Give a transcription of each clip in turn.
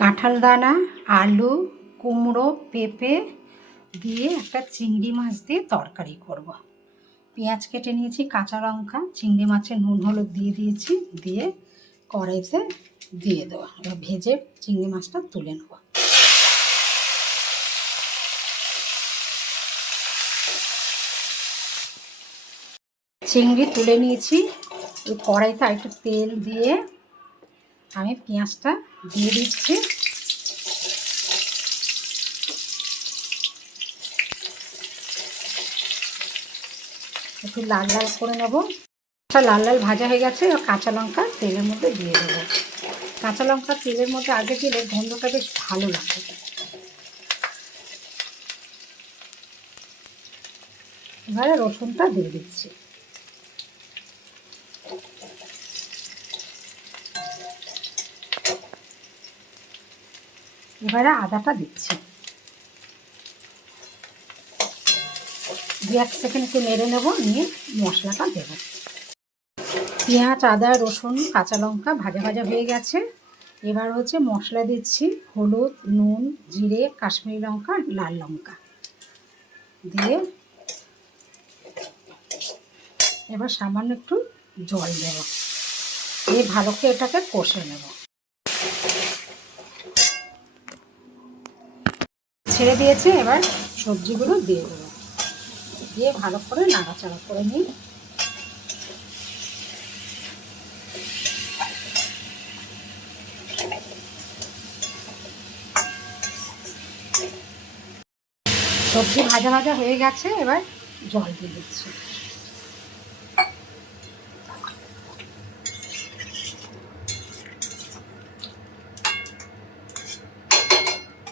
কাঁঠাল দানা, আলু, কুমড়ো, পেঁপে দিয়ে একটা চিংড়ি মাছ দিয়ে তরকারি করব। পেঁয়াজ কেটে নিয়েছি, কাঁচা লঙ্কা, চিংড়ি মাছের নুন হলুদ দিয়ে দিয়েছি, দিয়ে কড়াইতে দিয়ে দেবো। এবার ভেজে চিংড়ি মাছটা তুলে নেব। চিংড়ি তুলে নিয়েছি। এই কড়াইতে একটু তেল দিয়ে আমি পেঁয়াজটা দিয়ে দিচ্ছি। একটু লাল লাল করে নেব। লাল লাল ভাজা হয়ে গেছে। কাঁচা লঙ্কা তেলের মধ্যে দিয়ে দেবো। কাঁচা লঙ্কা তেলের মধ্যে আগে দিলে গন্ধটা বেশ ভালো লাগে। এবারে রসুনটা দিয়ে দিচ্ছি। এবারে আদাটা দিচ্ছি। 1 সেকেন্ড একটু নেড়ে নেব, নিয়ে মশলাটা দেবো। পেঁয়াজ, আদা, রসুন, কাঁচা লঙ্কা ভাজা ভাজা হয়ে গেছে। এবার হচ্ছে মশলা দিচ্ছি। হলুদ, নুন, জিরে, কাশ্মীরি লঙ্কা, লাল লঙ্কা দিয়ে এবার সামান্য একটু জল দেব, দিয়ে ভালো করে এটাকে কষে নেব। ছেড়ে দিয়েছে। এবার সবজিগুলো দিয়ে দেবো, দিয়ে ভালো করে নাড়াচাড়া করে নিই। সবজি ভাজা ভাজা হয়ে গেছে। এবার জল দিয়ে দিচ্ছি।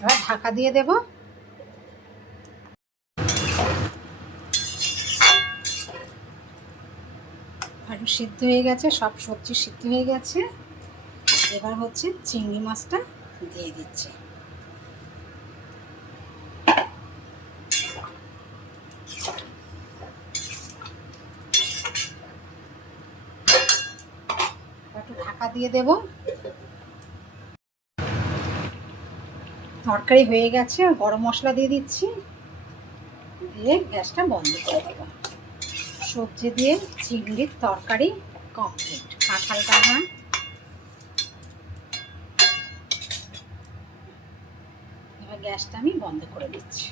এবার ঢাকা দিয়ে দেব। আলু সিদ্ধ হয়ে গেছে, সব সবজি সিদ্ধ হয়ে গেছে। এবার হচ্ছে চিংড়ি মাছটা দিয়ে দিচ্ছি। একটু ঢাকা দিয়ে দেব। তরকারি হয়ে গেছে। গরম মশলা দিয়ে দিচ্ছি, দিয়ে গ্যাসটা বন্ধ করে দেবো। সবজি দিয়ে চিংড়ির তরকারি কমপ্লিট। কাঁঠাল দানা, এবার গ্যাসটা আমি বন্ধ করে দিচ্ছি।